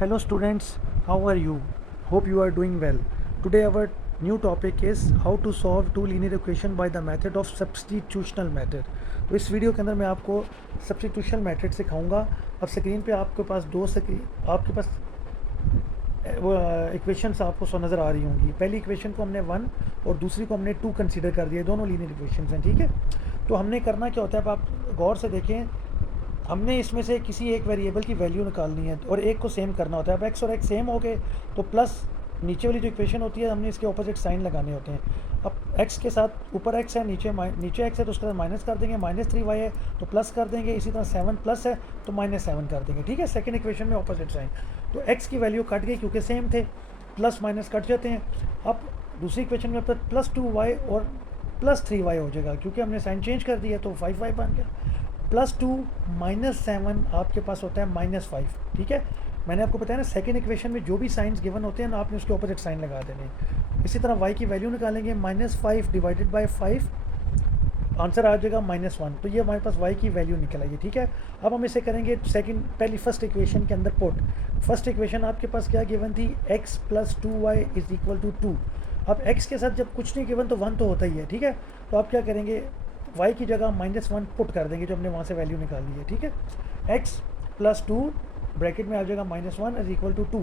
Hello students, how are you? Hope you are doing well. Today our new topic is how to solve two linear equation by the method of substitutional method. तो इस video के अंदर मैं आपको सब्स्टिट्यूशनल method सिखाऊंगा। अब screen पे आपके पास आपके पास वो इक्वेशंस आपको सो नज़र आ रही होंगी। पहली इक्वेशन को हमने 1 और दूसरी को हमने 2 कंसीडर कर दिया, दोनों लीनियर इक्वेशंस हैं, ठीक है। तो हमने करना क्या होता है, अब आप गौर से देखें, हमने इसमें से किसी एक वेरिएबल की वैल्यू निकालनी है और एक को सेम करना होता है। अब एक्स और एक्स सेम हो गए तो प्लस नीचे वाली जो इक्वेशन होती है हमने इसके ऑपोजिट साइन लगाने होते हैं। अब एक्स के साथ ऊपर एक्स है, नीचे एक्स है तो उसके साथ माइनस कर देंगे, -3y है तो प्लस कर देंगे, इसी तरह 7 प्लस है तो -7 कर देंगे, ठीक है। सेकंड इक्वेशन में ऑपोजिट साइन, तो एक्स की वैल्यू कट गई क्योंकि सेम थे, प्लस माइनस कट जाते हैं। अब दूसरी इक्वेशन में +2y और +3y हो जाएगा क्योंकि हमने साइन चेंज कर दिया तो 5y बन गया। +2 -7 आपके पास होता है -5, ठीक है। मैंने आपको बताया ना, सेकंड इक्वेशन में जो भी साइंस गिवन होते हैं ना, आपने उसके ऑपोजिट साइन लगा देने। इसी तरह y की वैल्यू निकालेंगे, -5 डिवाइडेड बाय 5, आंसर आ जाएगा -1। तो ये हमारे पास y की वैल्यू निकल आई है, ठीक है। अब हम इसे करेंगे फर्स्ट इक्वेशन के अंदर पुट। फर्स्ट इक्वेशन आपके पास क्या गिवन थी, x + 2y = 2। अब x के साथ जब कुछ नहीं गिवन तो 1 तो होता ही है, ठीक है। तो आप क्या करेंगे, y की जगह -1 पुट कर देंगे जो हमने वहाँ से वैल्यू निकाली है, ठीक है। x + 2 ब्रैकेट में आ जाएगा -1 = 2।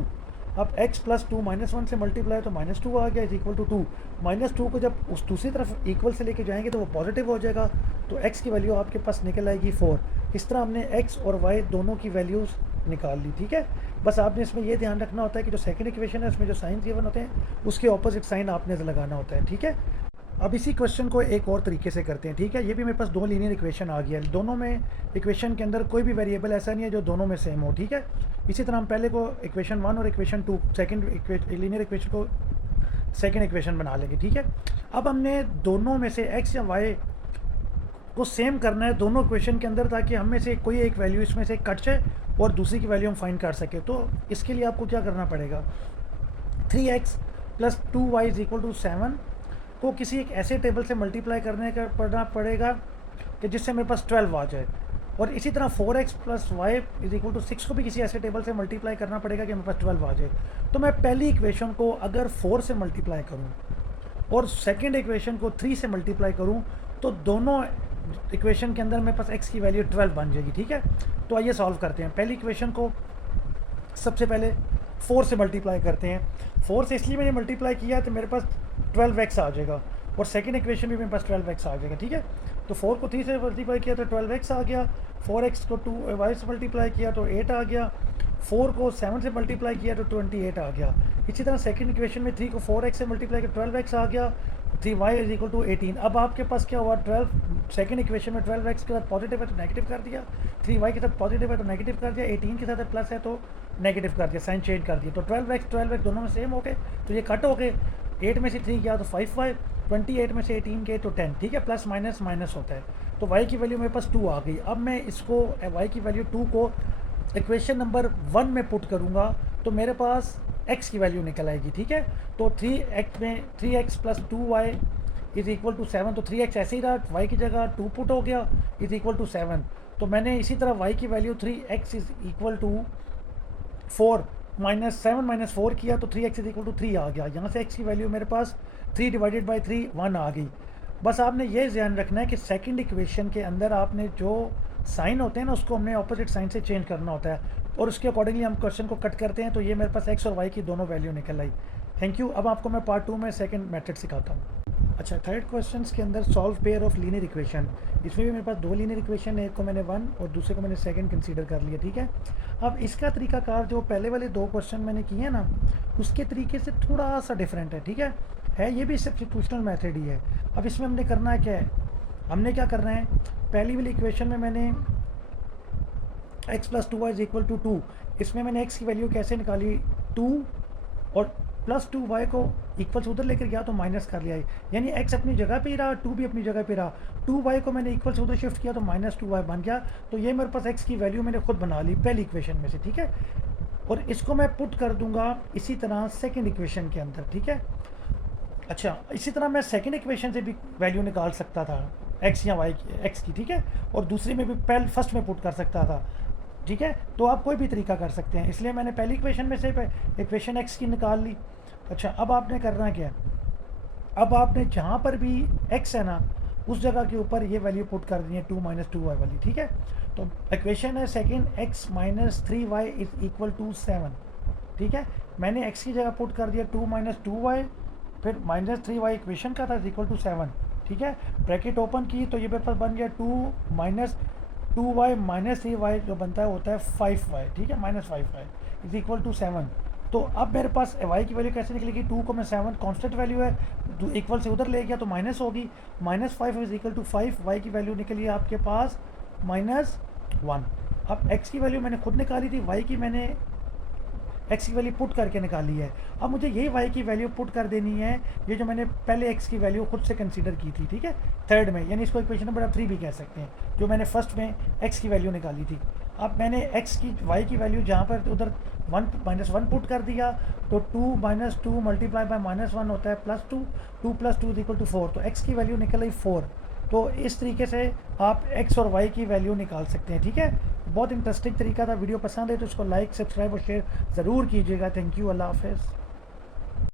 अब x + 2 -1 से मल्टीप्लाई तो -2 आ गया = 2। -2 को जब उस दूसरी तरफ इक्वल से लेके जाएंगे तो वो पॉजिटिव हो जाएगा, तो x की वैल्यू आपके पास निकल आएगी 4। इस तरह हमने x और y दोनों की वैल्यूज़ निकाल ली, ठीक है। बस आपने इसमें ये ध्यान रखना होता है कि जो सेकंड इक्वेशन है उसमें जो साइन गिवन होते हैं उसके ऑपोजिट साइन आपने लगाना होता है, ठीक है। अब इसी क्वेश्चन को एक और तरीके से करते हैं, ठीक है। ये भी मेरे पास 2 लीनियर इक्वेशन आ गया है, दोनों में इक्वेशन के अंदर कोई भी वेरिएबल ऐसा नहीं है जो दोनों में सेम हो, ठीक है। इसी तरह हम पहले को इक्वेशन 1 और इक्वेशन 2 लीनियर इक्वेशन को सेकंड इक्वेशन बना लेंगे, ठीक है। अब हमने दोनों में से x या y को सेम करना है दोनों इक्वेशन के अंदर, ताकि हम में से कोई एक वैल्यू इसमें से कट जाए और दूसरी की वैल्यू हम फाइंड कर सकें। तो इसके लिए आपको क्या करना पड़ेगा, 3x + 2y = 7 को किसी एक ऐसे टेबल से मल्टीप्लाई करना पड़ेगा कि जिससे मेरे पास 12 आ जाए, और इसी तरह 4x + y = 6 को भी किसी ऐसे टेबल से मल्टीप्लाई करना पड़ेगा कि मेरे पास 12 आ जाए। तो मैं पहली इक्वेशन को अगर 4 से मल्टीप्लाई करूं और सेकंड इक्वेशन को 3 से मल्टीप्लाई करूं तो दोनों इक्वेशन के अंदर मेरे पास x की वैल्यू 12 बन जाएगी, ठीक है। तो आइए सॉल्व करते हैं। पहली इक्वेशन को सबसे पहले 4 से मल्टीप्लाई करते हैं। 4 से इसलिए मैंने मल्टीप्लाई किया तो मेरे पास 12x आ जाएगा, और सेकंड इक्वेशन भी मेरे पास 12x आ जाएगा, ठीक है। तो 4 को 3 से मल्टीप्लाई किया तो 12x आ गया, 4x को 2y से मल्टीप्लाई किया तो 8 आ गया, 4 को 7 से मल्टीप्लाई किया तो 28 आ गया। इसी तरह सेकंड इक्वेशन में 3 को 4x से मल्टीप्लाई किया 12x आ गया, 3y = 18। अब आपके पास क्या हुआ, 12 सेकंड इक्वेशन में 12x के साथ पॉजिटिव है तो नेगेटिव कर दिया, 3y के साथ पॉजिटिव है तो नेगेटिव कर दिया, 18 के साथ प्लस है तो नेगेटिव कर दिया, साइन चेंज कर दिया। तो 12x दोनों में सेम हो गए तो ये कट हो गए, 8 में से 3 गया तो 5y, 28 में से 18 गए तो 10, ठीक है। प्लस माइनस माइनस होता है, तो y की वैल्यू मेरे पास 2 आ गई। अब मैं इसको y की वैल्यू 2 को इक्वेशन नंबर 1 में पुट करूँगा तो मेरे पास x की वैल्यू निकल आएगी, ठीक है। तो 3x + 2y = 7, तो 3x ऐसे ही रहा, y की जगह 2 पुट हो गया = 7। तो मैंने इसी तरह y की वैल्यू 3x = 4 -7 - 4 किया तो 3x = 3 आ गया। यहाँ से x की वैल्यू मेरे पास 3 डिवाइडेड बाई 3 1 आ गई। बस आपने ये ध्यान रखना है कि सेकंड इक्वेशन के अंदर आपने जो साइन होते हैं ना उसको हमने ऑपोजिट साइन से चेंज करना होता है, और उसके अकॉर्डिंगली हम क्वेश्चन को कट करते हैं। तो ये मेरे पास x और y की दोनों वैल्यू निकल आई। Thank you. अब आपको मैं पार्ट 2 में सेकंड मेथड सिखाता हूँ। अच्छा, थर्ड क्वेश्चन के अंदर solve pair of linear equation. इसमें भी मेरे पास 2 लीनियर इक्वेशन है, एक को मैंने 1 और दूसरे को मैंने सेकंड कंसीडर कर लिया, ठीक है। अब इसका तरीकाकार जो पहले वाले 2 क्वेश्चन मैंने किए हैं ना उसके तरीके से थोड़ा सा डिफरेंट है, ठीक है। ये भी सब्स्टिट्यूशनल मेथड ही है। अब इसमें हमने करना है क्या है, हमने क्या करना है, पहली वाली इक्वेशन में मैंने x + 2y = 2, इसमें मैंने x की वैल्यू कैसे निकाली, 2, और +2y को इक्वल से उधर लेकर गया तो माइनस कर लिया, यानी x अपनी जगह पे ही रहा, 2 भी अपनी जगह पे रहा, 2y को मैंने इक्वल से उधर शिफ्ट किया तो -2y बन गया। तो ये मेरे पास x की वैल्यू मैंने खुद बना ली पहली इक्वेशन में से, ठीक है। और इसको मैं पुट कर दूंगा इसी तरह सेकंड इक्वेशन के अंदर, ठीक है। अच्छा, इसी तरह मैं सेकंड इक्वेशन से भी वैल्यू निकाल सकता था x या y की, x की, ठीक है, और दूसरी में भी फर्स्ट में पुट कर सकता था। ठीक है, तो आप कोई भी तरीका कर सकते हैं, इसलिए मैंने पहली इक्वेशन में से इक्वेशन एक्स की निकाल ली। अच्छा, अब आपने करना क्या है, अब आपने जहाँ पर भी एक्स है ना, उस जगह के ऊपर ये वैल्यू पुट कर दी है 2 - 2y वाली, ठीक है। तो इक्वेशन है second, x minus 3y is equal to 7, ठीक है। मैंने x की जगह पुट कर दिया 2 - 2y, फिर -3y इक्वेशन का था इक्वल टू 7, ठीक है। ब्रैकेट ओपन की तो ये पेपर बन गया 2 - 2y माइनस 3y जो बनता है होता है 5y, ठीक है, -5y इज इक्वल टू 7। तो अब मेरे पास y की वैल्यू कैसे निकलेगी, 2 को मैं 7 कॉन्स्टेंट वैल्यू है, तो इक्वल से उधर ले गया तो माइनस होगी, -5 इज इक्वल टू 5, y की वैल्यू निकली आपके पास -1। अब x की वैल्यू मैंने खुद निकाली थी, y की मैंने एक्स की वैल्यू पुट करके निकाली है। अब मुझे यही वाई की वैल्यू पुट कर देनी है, ये जो मैंने पहले एक्स की वैल्यू खुद से कंसीडर की थी, ठीक है, थर्ड में, यानी इसको इक्वेशन नंबर 3 भी कह सकते हैं, जो मैंने फर्स्ट में एक्स की वैल्यू निकाली थी। अब मैंने एक्स की वाई की वैल्यू जहाँ पर उधर 1 पुट कर दिया, तो 2 - 2 मल्टीप्लाई बाय -1 होता है +2, 2 + 2 इक्वल टू 4, तो एक्स की वैल्यू निकल आई 4। तो इस तरीके से आप x और y की वैल्यू निकाल सकते हैं, ठीक है। बहुत इंटरेस्टिंग तरीका था। वीडियो पसंद है तो इसको लाइक, सब्सक्राइब और शेयर ज़रूर कीजिएगा। थैंक यू, अल्लाह हाफ़िज़।